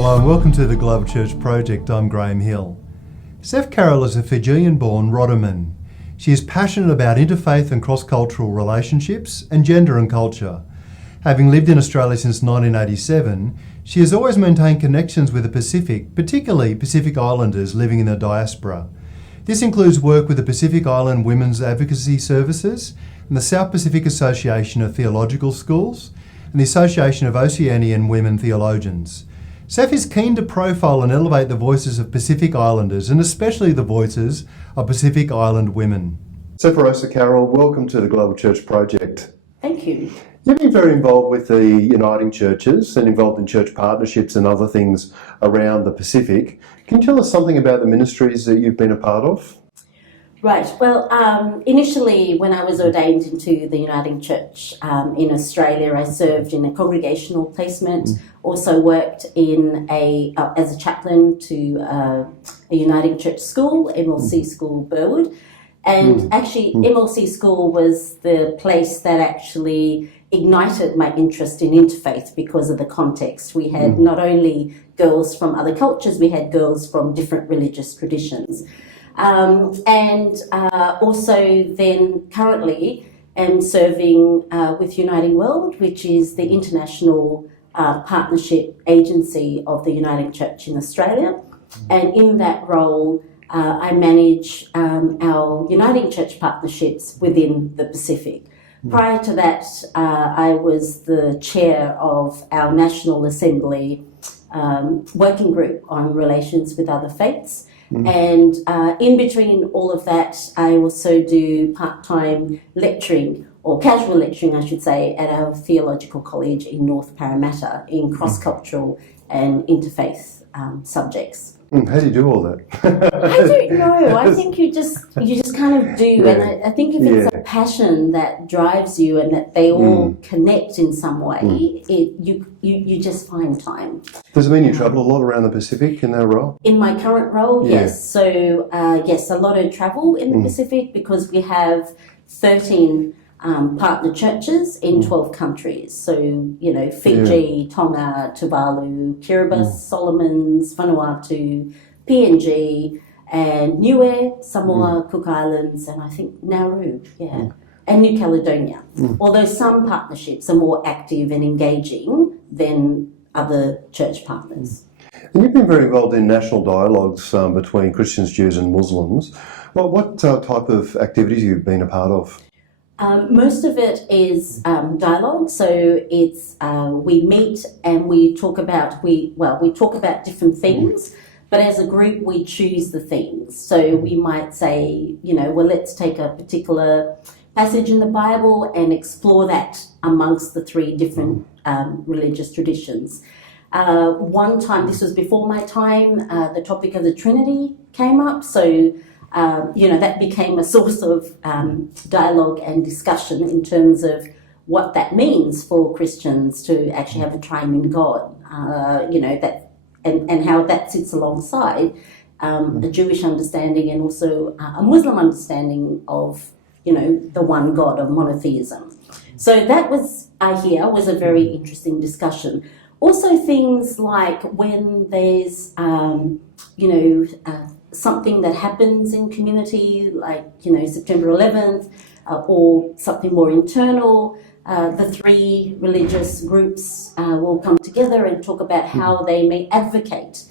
Hello and welcome to the Global Church Project. I'm Graham Hill. Sef Carroll is a Fijian-born Rotuman. She is passionate about interfaith and cross-cultural relationships and gender and culture. Having lived in Australia since 1987, she has always maintained connections with the Pacific, particularly Pacific Islanders living in the diaspora. This includes work with the Pacific Island Women's Advocacy Services and the South Pacific Association of Theological Schools and the Association of Oceanian Women Theologians. Sef is keen to profile and elevate the voices of Pacific Islanders and especially the voices of Pacific Island women. Seforosa Carroll, welcome to the Global Church Project. Thank you. You've been very involved with the Uniting Churches and involved in church partnerships and other things around the Pacific. Can you tell us something about the ministries that you've been a part of? Right. Well, initially when I was ordained into the Uniting Church in Australia, I served in a congregational placement, also worked in as a chaplain to a Uniting Church school, MLC School Burwood. And actually, MLC School was the place that actually ignited my interest in interfaith because of the context. We had not only girls from other cultures, we had girls from different religious traditions. And also then currently am serving with Uniting World, which is the international partnership agency of the Uniting Church in Australia. And in that role, I manage our Uniting Church partnerships within the Pacific. Prior to that, I was the chair of our National Assembly working group on relations with other faiths. And in between all of that, I also do part-time lecturing, or casual lecturing, I should say, at our Theological College in North Parramatta in cross-cultural and interfaith subjects. How do you do all that? I don't know. I think you just kind of do, and I think if it's a passion that drives you and that they all connect in some way, you just find time. Does it mean you travel a lot around the Pacific in that role? In my current role, yes. So yes, a lot of travel in the Pacific because we have 13 partner churches in 12 countries. So, Fiji, Tonga, Tuvalu, Kiribati, Solomons, Vanuatu, PNG, and Niue, Samoa, Cook Islands, and I think Nauru, and New Caledonia. Although some partnerships are more active and engaging than other church partners. And you've been very involved in national dialogues between Christians, Jews and Muslims. Well, what type of activities have you been a part of? Most of it is dialogue, so it's we meet and we talk about different themes, but as a group we choose the themes. So we might say, let's take a particular passage in the Bible and explore that amongst the three different religious traditions. One time, this was before my time, the topic of the Trinity came up, so that became a source of dialogue and discussion in terms of what that means for Christians to actually have a triune God, and how that sits alongside a Jewish understanding and also a Muslim understanding of, the one God of monotheism. So that was a very interesting discussion. Also things like when there's, something that happens in community, like, September 11th, or something more internal, the three religious groups will come together and talk about how they may advocate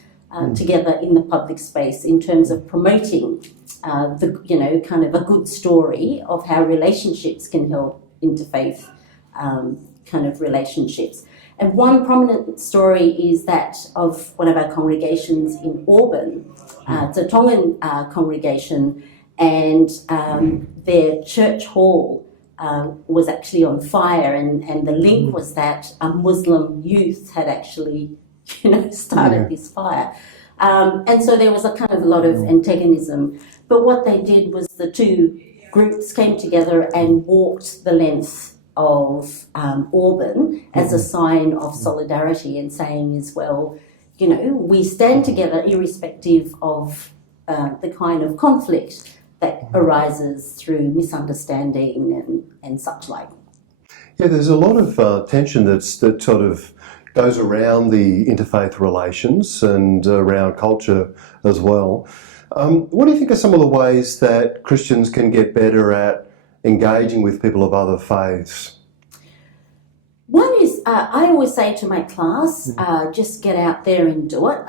together in the public space in terms of promoting kind of a good story of how relationships can help interfaith kind of relationships. And one prominent story is that of one of our congregations in Auburn. It's a Tongan congregation, and their church hall was actually on fire, and the link was that a Muslim youth had actually, started this fire. And so there was a kind of a lot of antagonism. But what they did was the two groups came together and walked the length of Auburn as a sign of solidarity and saying as well, we stand together irrespective of the kind of conflict that arises through misunderstanding and such like. Yeah, there's a lot of tension that sort of goes around the interfaith relations and around culture as well. What do you think are some of the ways that Christians can get better at engaging with people of other faiths? One is, I always say to my class, just get out there and do it.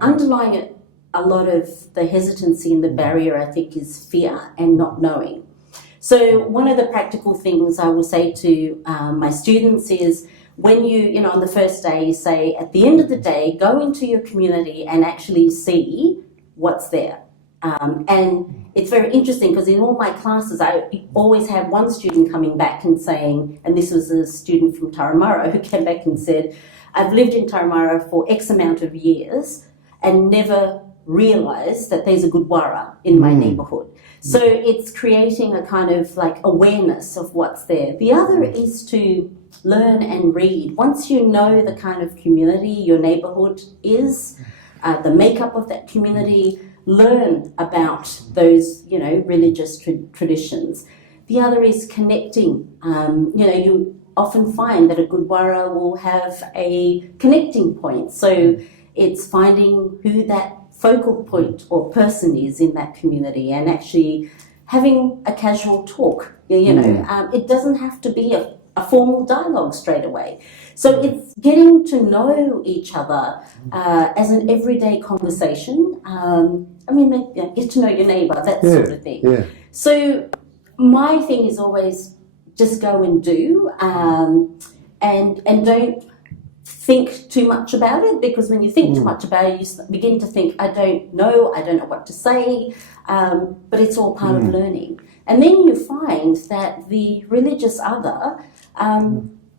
Underlying it, a lot of the hesitancy and the barrier, I think, is fear and not knowing. So one of the practical things I will say to my students is, when you know, on the first day, you say, at the end of the day, go into your community and actually see what's there. And it's very interesting because in all my classes, I always have one student coming back and saying, and this was a student from Turramurra who came back and said, I've lived in Turramurra for X amount of years and never realised that there's a Gurdwara in my neighbourhood. So it's creating a kind of like awareness of what's there. The other is to learn and read. Once you know the kind of community your neighbourhood is, the makeup of that community, learn about those, you know, religious traditions. The other is connecting. You know, you often find that a Gurdwara will have a connecting point. So it's finding who that focal point or person is in that community and actually having a casual talk. You know, it doesn't have to be a formal dialogue straight away. So it's getting to know each other as an everyday conversation. I mean, get to know your neighbour, that sort of thing. Yeah. So my thing is always just go and do, and don't think too much about it, because when you think too much about it, you begin to think, I don't know what to say, but it's all part of learning. And then you find that the religious other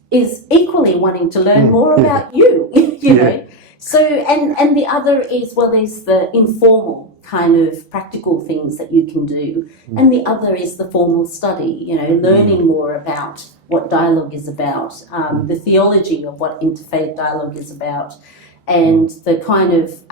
is equally wanting to learn more about you, you know. So, and the other is, well, there's the informal kind of practical things that you can do, and the other is the formal study, you know, learning more about what dialogue is about, the theology of what interfaith dialogue is about, and the kind of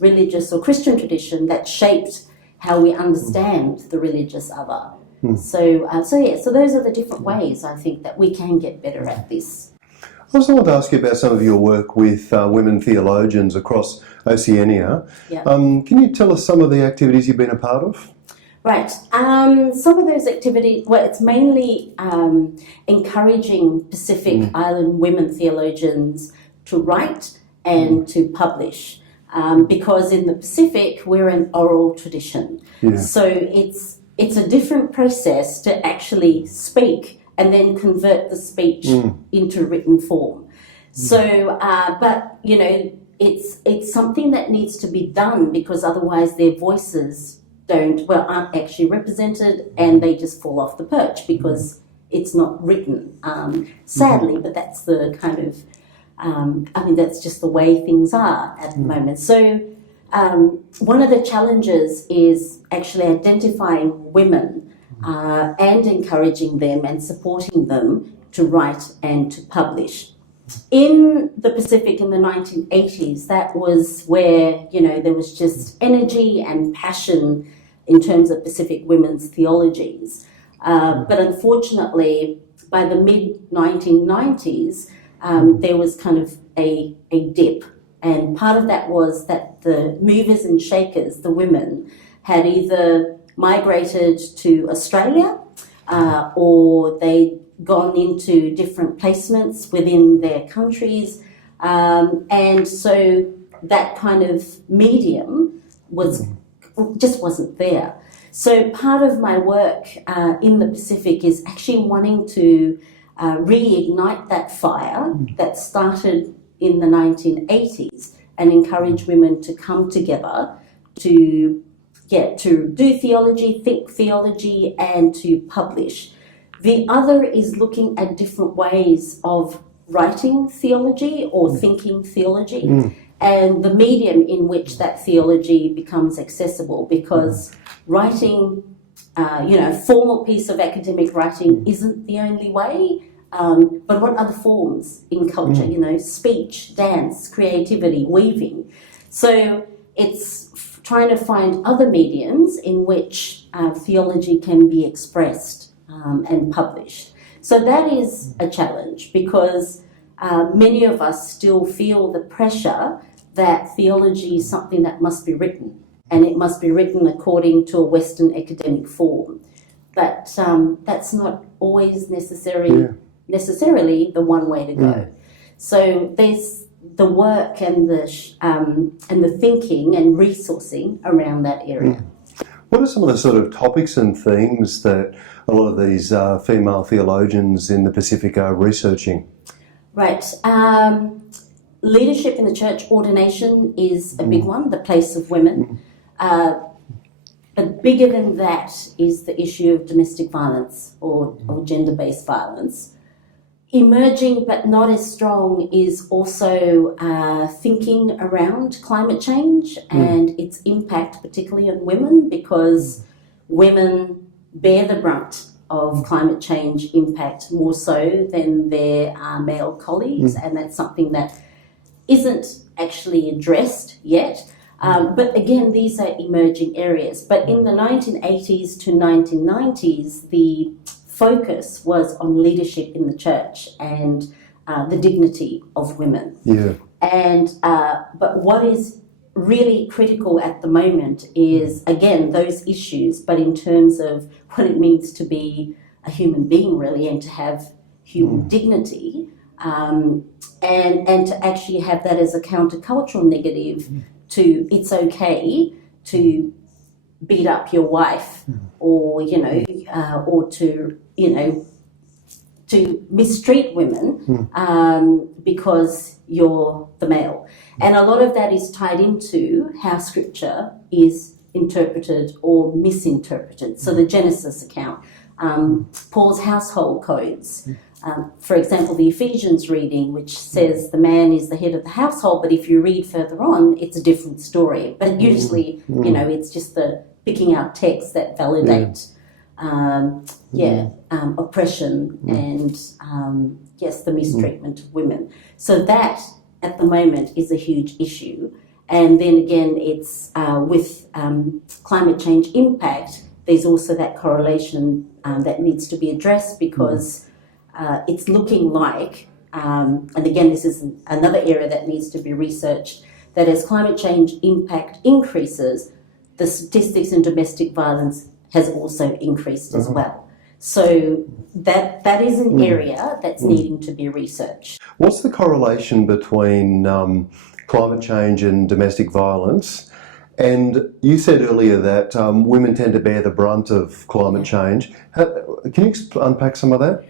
religious or Christian tradition that shaped how we understand the religious other. So those are the different ways I think that we can get better at this. I also want to ask you about some of your work with women theologians across Oceania. Yeah. Can you tell us some of the activities you've been a part of? Right. Some of those activities, well, it's mainly encouraging Pacific Island women theologians to write and to publish. Because in the Pacific, we're an oral tradition. Yeah. So it's a different process to actually speak and then convert the speech into written form. So, but, you know, it's something that needs to be done, because otherwise their voices aren't actually represented, and they just fall off the perch because it's not written, sadly, but that's the kind of, I mean, that's just the way things are at the moment. So one of the challenges is actually identifying women and encouraging them and supporting them to write and to publish. In the Pacific in the 1980s, that was where, you know, there was just energy and passion in terms of Pacific women's theologies. But unfortunately, by the mid-1990s, there was kind of a dip. And part of that was that the movers and shakers, the women, had either migrated to Australia or they'd gone into different placements within their countries. And so that kind of medium just wasn't there. So part of my work in the Pacific is actually wanting to reignite that fire that started in the 1980s and encourage women to come together to do theology, think theology, and to publish. The other is looking at different ways of writing theology or thinking theology, and the medium in which that theology becomes accessible, because writing, a formal piece of academic writing isn't the only way, but what other forms in culture, speech, dance, creativity, weaving. So it's trying to find other mediums in which theology can be expressed and published. So that is a challenge, because many of us still feel the pressure that theology is something that must be written, and it must be written according to a Western academic form. But that's not always necessarily the one way to go. So there's the work and the thinking and resourcing around that area. What are some of the sort of topics and themes that a lot of these female theologians in the Pacific are researching? Right. Leadership in the church, ordination is a big one, the place of women. But bigger than that is the issue of domestic violence or gender-based violence. Emerging but not as strong is also thinking around climate change and its impact particularly on women, because women bear the brunt of climate change impact more so than their male colleagues, and that's something that isn't actually addressed yet. But again, these are emerging areas. But in the 1980s to 1990s, the focus was on leadership in the church and the dignity of women. And but what is really critical at the moment is, again, those issues, but in terms of what it means to be a human being, really, and to have human dignity, and to actually have that as a countercultural negative to it's okay to beat up your wife, or or to to mistreat women because you're the male. And a lot of that is tied into how scripture is interpreted or misinterpreted. So the Genesis account, Paul's household codes. For example, the Ephesians reading, which says the man is the head of the household, but if you read further on, it's a different story. But usually, it's just the picking out texts that validate, oppression and, the mistreatment of women. So that, at the moment, is a huge issue. And then again, it's with climate change impact, there's also that correlation that needs to be addressed, because it's looking like, and again, this is another area that needs to be researched, that as climate change impact increases, the statistics in domestic violence has also increased as well. So that is an area that's needing to be researched. What's the correlation between climate change and domestic violence? And you said earlier that women tend to bear the brunt of climate change. Can you unpack some of that?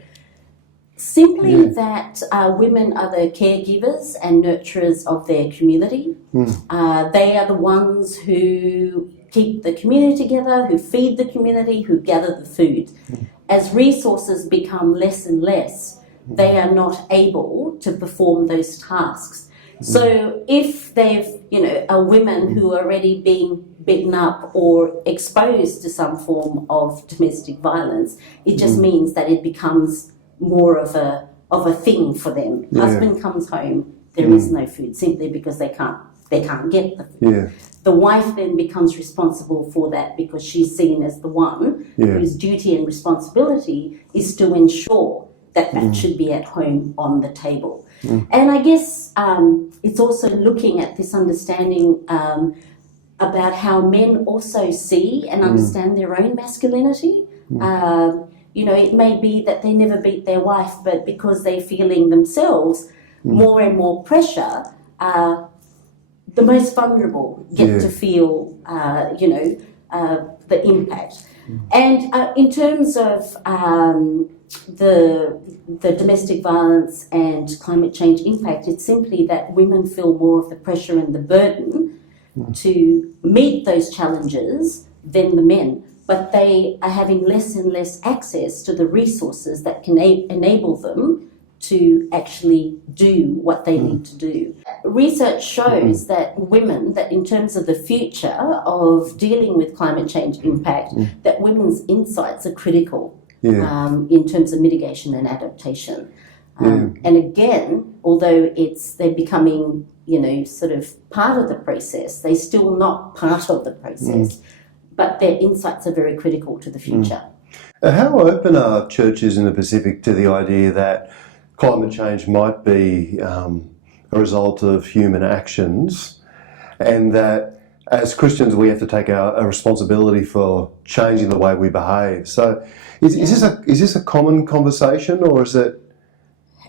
Simply that women are the caregivers and nurturers of their community. They are the ones who keep the community together, who feed the community, who gather the food. As resources become less and less, they are not able to perform those tasks. So if they've, are women who are already being beaten up or exposed to some form of domestic violence, it just means that it becomes more of a thing for them. Husband comes home, there is no food, simply because they can't get the food. The wife then becomes responsible for that, because she's seen as the one whose duty and responsibility is to ensure that should be at home on the table. And I guess it's also looking at this understanding about how men also see and understand their own masculinity. It may be that they never beat their wife, but because they're feeling themselves more and more pressure, the most vulnerable get to feel, the impact. And in terms of the domestic violence and climate change impact, it's simply that women feel more of the pressure and the burden to meet those challenges than the men. But they are having less and less access to the resources that can enable them to actually do what they need to do. Research shows that women, that in terms of the future of dealing with climate change impact, that women's insights are critical in terms of mitigation and adaptation. And again, although they're becoming, sort of part of the process, they're still not part of the process. But their insights are very critical to the future. How open are churches in the Pacific to the idea that climate change might be a result of human actions, and that as Christians we have to take a responsibility for changing the way we behave. So is this a common conversation, or is it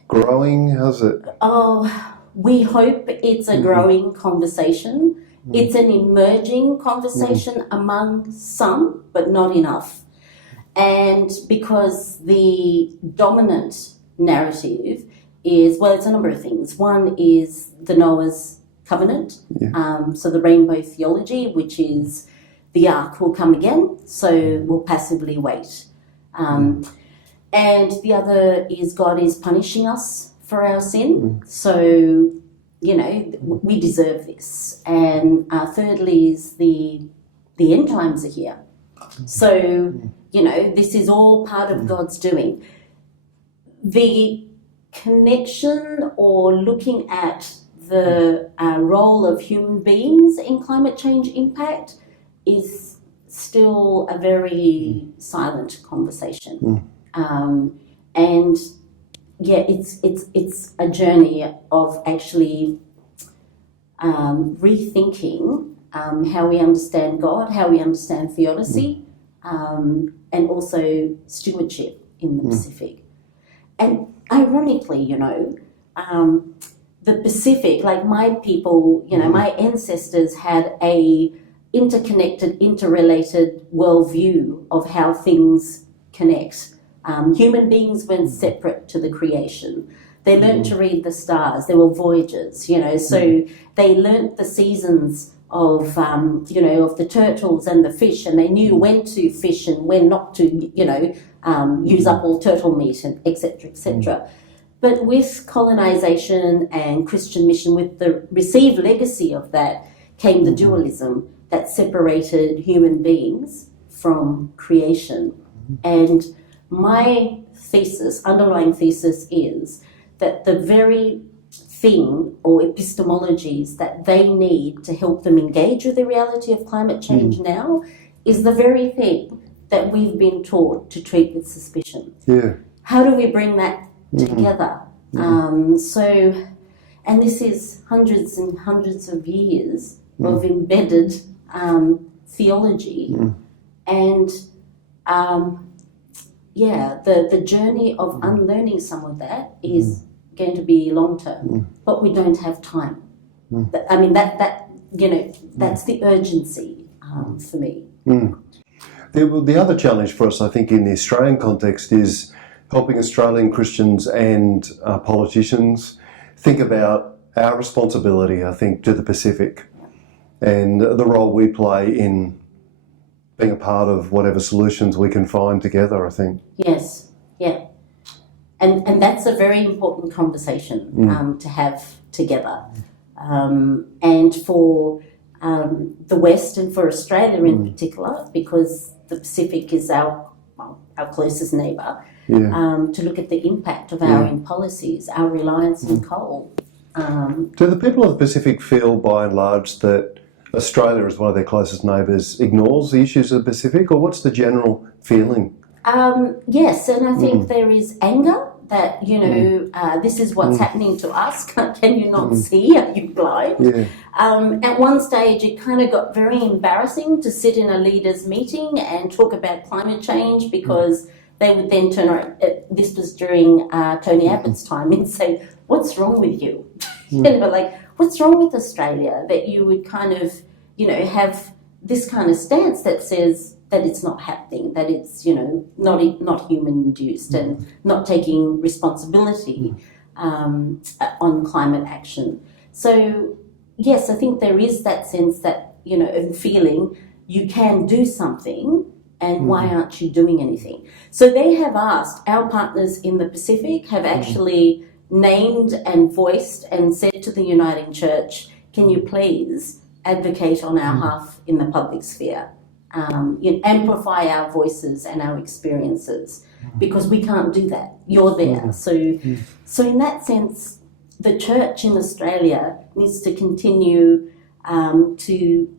growing? How's it? Oh, we hope it's a growing conversation. It's an emerging conversation among some, but not enough. And because the dominant narrative is, well, it's a number of things. One is the Noah's covenant, so the rainbow theology, which is the ark will come again, so we'll passively wait. And the other is God is punishing us for our sin, so, you know, we deserve this. And thirdly is the end times are here. So, you know, this is all part of God's doing. The connection or looking at the role of human beings in climate change impact is still a very silent conversation. And yeah, it's a journey of actually rethinking how we understand God, how we understand theodicy, and also stewardship in the Pacific. And ironically, you know, the Pacific, like my people, you know, my ancestors had a interconnected, interrelated worldview of how things connect. Human beings weren't separate to the creation. They learned to read the stars. They were voyagers, you know, so they learnt the seasons of, you know, of the turtles and the fish, and they knew when to fish and when not to, you know, use up all turtle meat, and et cetera, et cetera. But with colonisation and Christian mission, with the received legacy of that, came the dualism that separated human beings from creation. And my thesis, underlying thesis, is that the very thing or epistemologies that they need to help them engage with the reality of climate change now is the very thing that we've been taught to treat with suspicion. How do we bring that together? So, and this is hundreds and hundreds of years of embedded theology, and the journey of unlearning some of that is going to be long term, but we don't have time. I mean, that you know, that's the urgency for me. The other challenge for us, I think, in the Australian context is helping Australian Christians and politicians think about our responsibility, I think, to the Pacific and the role we play in being a part of whatever solutions we can find together, I think. Yes, yeah. And that's a very important conversation to have together. And for the West and for Australia in particular, because the Pacific is our closest neighbour, to look at the impact of our own policies, our reliance on coal. Do the people of the Pacific feel, by and large, that Australia, as one of their closest neighbours, ignores the issues of the Pacific, or what's the general feeling? Yes, and I think there is anger that, you know, this is what's happening to us. Can you not see? Are you blind? At one stage, it kind of got very embarrassing to sit in a leaders' meeting and talk about climate change, because they would then turn around. This was during Tony Abbott's time, and say, "What's wrong with you?" You know, like, what's wrong with Australia that you would kind of, you know, have this kind of stance that says that it's not happening, that it's, you know, not human induced, and not taking responsibility on climate action. So yes, I think there is that sense that, you know, of feeling you can do something, and why aren't you doing anything? So they have asked, our partners in the Pacific have actually named and voiced and said to the Uniting Church, can you please advocate on our behalf in the public sphere? You know, amplify our voices and our experiences, because we can't do that. You're there. So in that sense, the church in Australia needs to continue to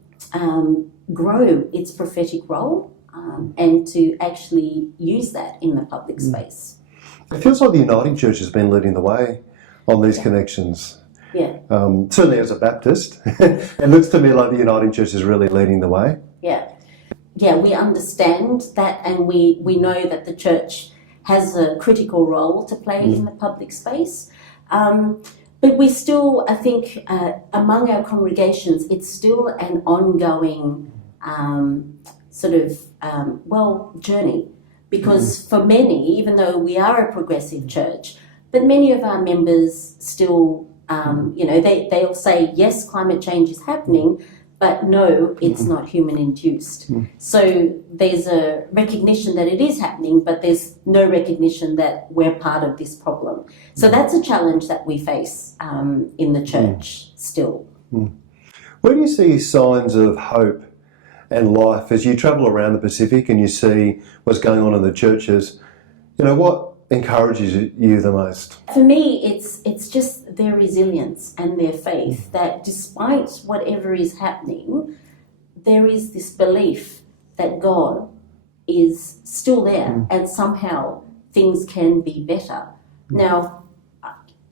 grow its prophetic role and to actually use that in the public space. It feels like the Uniting Church has been leading the way on these connections. Yeah. Certainly as a Baptist, it looks to me like the Uniting Church is really leading the way. Yeah. Yeah, we understand that, and we know that the church has a critical role to play in the public space. But we still, I think, among our congregations, it's still an ongoing journey. Because for many, even though we are a progressive church, but many of our members still, they'll say, yes, climate change is happening, but no, it's not human-induced. So there's a recognition that it is happening, but there's no recognition that we're part of this problem. So that's a challenge that we face in the church still. Where do you see signs of hope and life as you travel around the Pacific and you see what's going on in the churches? What encourages you the most? For me, it's just their resilience and their faith that despite whatever is happening, there is this belief that God is still there and somehow things can be better. Now,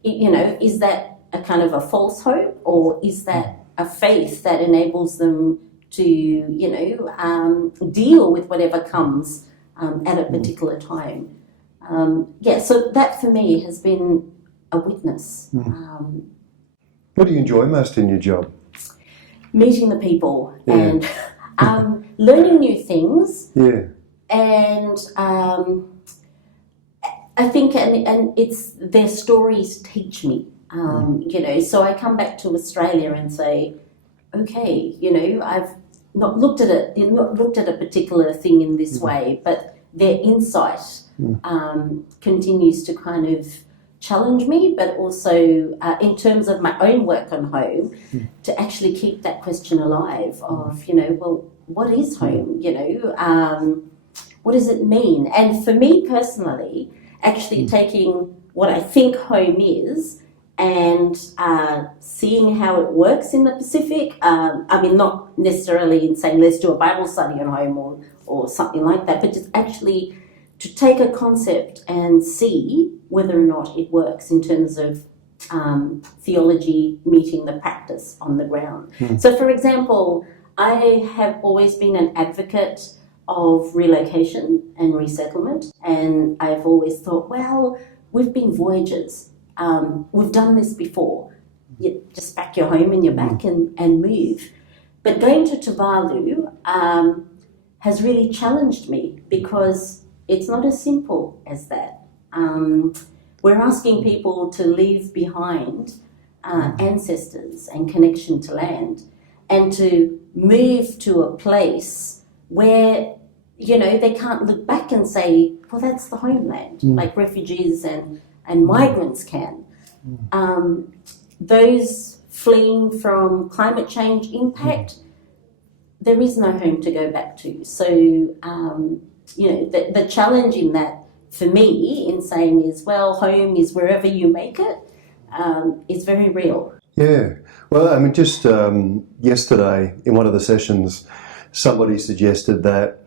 is that a kind of a false hope, or is that a faith that enables them to, deal with whatever comes at a particular time? So that for me has been a witness. What do you enjoy most in your job? Meeting the people and learning new things. Yeah. And I think, and it's their stories teach me. So I come back to Australia and say, okay, I've not looked at a particular thing in this way, but their insight continues to kind of challenge me, but also in terms of my own work on home, to actually keep that question alive of, what is home? What does it mean? And for me personally, actually taking what I think home is and seeing how it works in the Pacific. Not necessarily in saying let's do a Bible study on home or something like that, but just actually to take a concept and see whether or not it works in terms of theology meeting the practice on the ground. So, for example, I have always been an advocate of relocation and resettlement, and I've always thought, well, we've been voyagers. We've done this before. You just pack your home in your back and move. But going to Tuvalu has really challenged me because it's not as simple as that. We're asking people to leave behind ancestors and connection to land and to move to a place where, they can't look back and say, well, that's the homeland, like refugees and migrants can. Those fleeing from climate change impact, there is no home to go back to. So, the challenge in that for me in saying is, well, home is wherever you make it, is very real. Yeah. Well, just yesterday in one of the sessions, somebody suggested that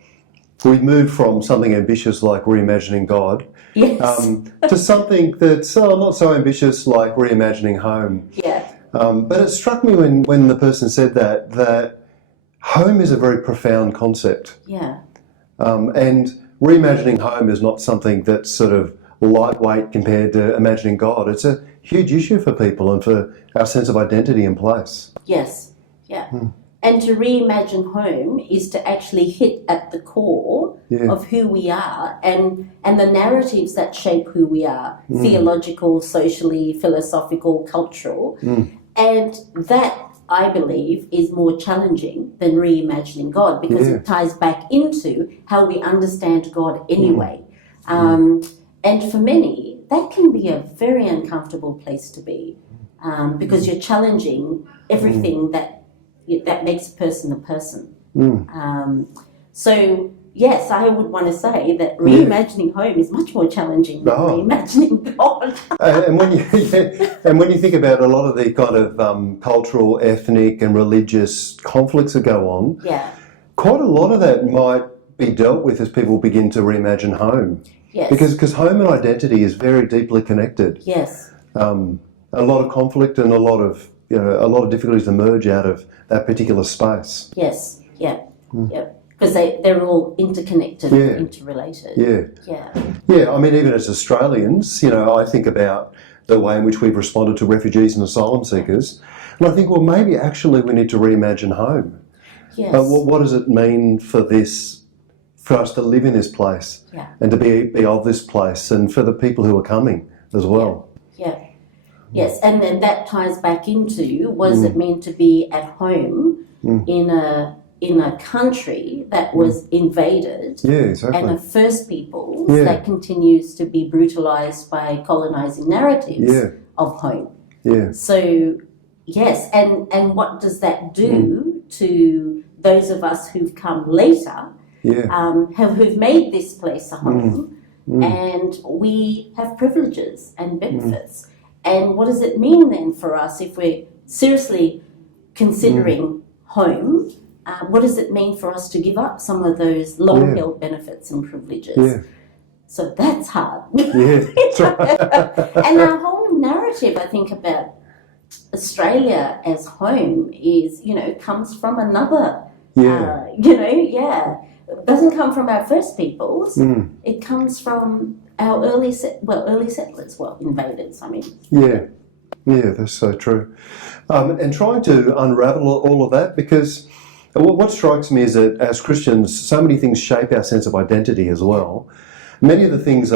we move from something ambitious like reimagining God to something that's not so ambitious like reimagining home. Yeah. But it struck me when the person said that home is a very profound concept. Yeah. And reimagining home is not something that's sort of lightweight compared to imagining God. It's a huge issue for people and for our sense of identity and place. Yes. Yeah. And to reimagine home is to actually hit at the core of who we are and the narratives that shape who we are, theological, socially, philosophical, cultural. And that, I believe, is more challenging than reimagining God because it ties back into how we understand God anyway. And for many, that can be a very uncomfortable place to be because you're challenging everything that makes a person a person. So, yes, I would want to say that reimagining home is much more challenging than reimagining God. And when you think about a lot of the kind of cultural, ethnic and religious conflicts that go on, quite a lot of that might be dealt with as people begin to reimagine home. Yes. Because home and identity is very deeply connected. Yes. A lot of conflict and a lot of difficulties emerge out of that particular space. Yes. Yeah. Yeah. Because they're all interconnected, interrelated. Yeah. I mean, even as Australians, I think about the way in which we've responded to refugees and asylum seekers, and I think, well, maybe actually we need to reimagine home. Yes. What does it mean for us to live in this place and to be of this place, and for the people who are coming as well? Yeah. Yes, and then that ties back into what does it mean to be at home in a country that was invaded, and a First Peoples that continues to be brutalised by colonising narratives of home. Yeah. So yes, and what does that do to those of us who've come later, who've made this place a home, and we have privileges and benefits. And what does it mean then for us if we're seriously considering home? What does it mean for us to give up some of those long-held benefits and privileges? Yeah. So that's hard. Yeah, that's right. And our whole narrative, I think, about Australia as home is, comes from another, it doesn't come from our First Peoples. It comes from our early settlers, invaders, I mean. Yeah, that's so true. And trying to unravel all of that, because what strikes me is that as Christians, so many things shape our sense of identity as well. Some of the things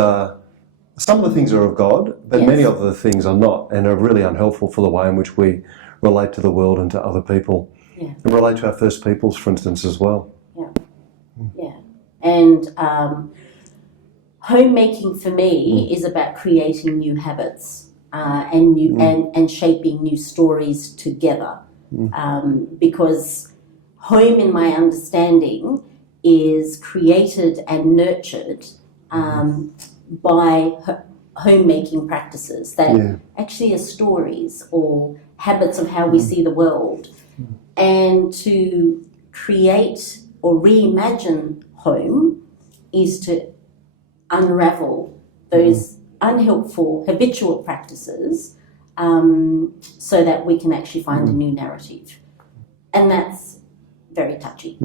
are of God, but many of the things are not, and are really unhelpful for the way in which we relate to the world and to other people. Yeah. And relate to our First Peoples, for instance, as well. Yeah. And homemaking for me is about creating new habits and shaping new stories together. Because home, in my understanding, is created and nurtured by homemaking practices that actually are stories or habits of how we see the world. And to create or reimagine home is to unravel those unhelpful habitual practices so that we can actually find a new narrative. And that's very touchy.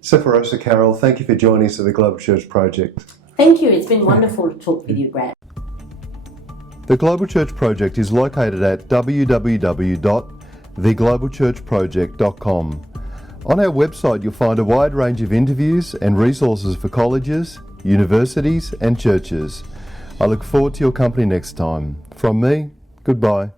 Seforosa Carroll, thank you for joining us at the Global Church Project. Thank you. It's been wonderful to talk with you, Grant. The Global Church Project is located at www.theglobalchurchproject.com. On our website, you'll find a wide range of interviews and resources for colleges, universities and churches. I look forward to your company next time. From me, goodbye.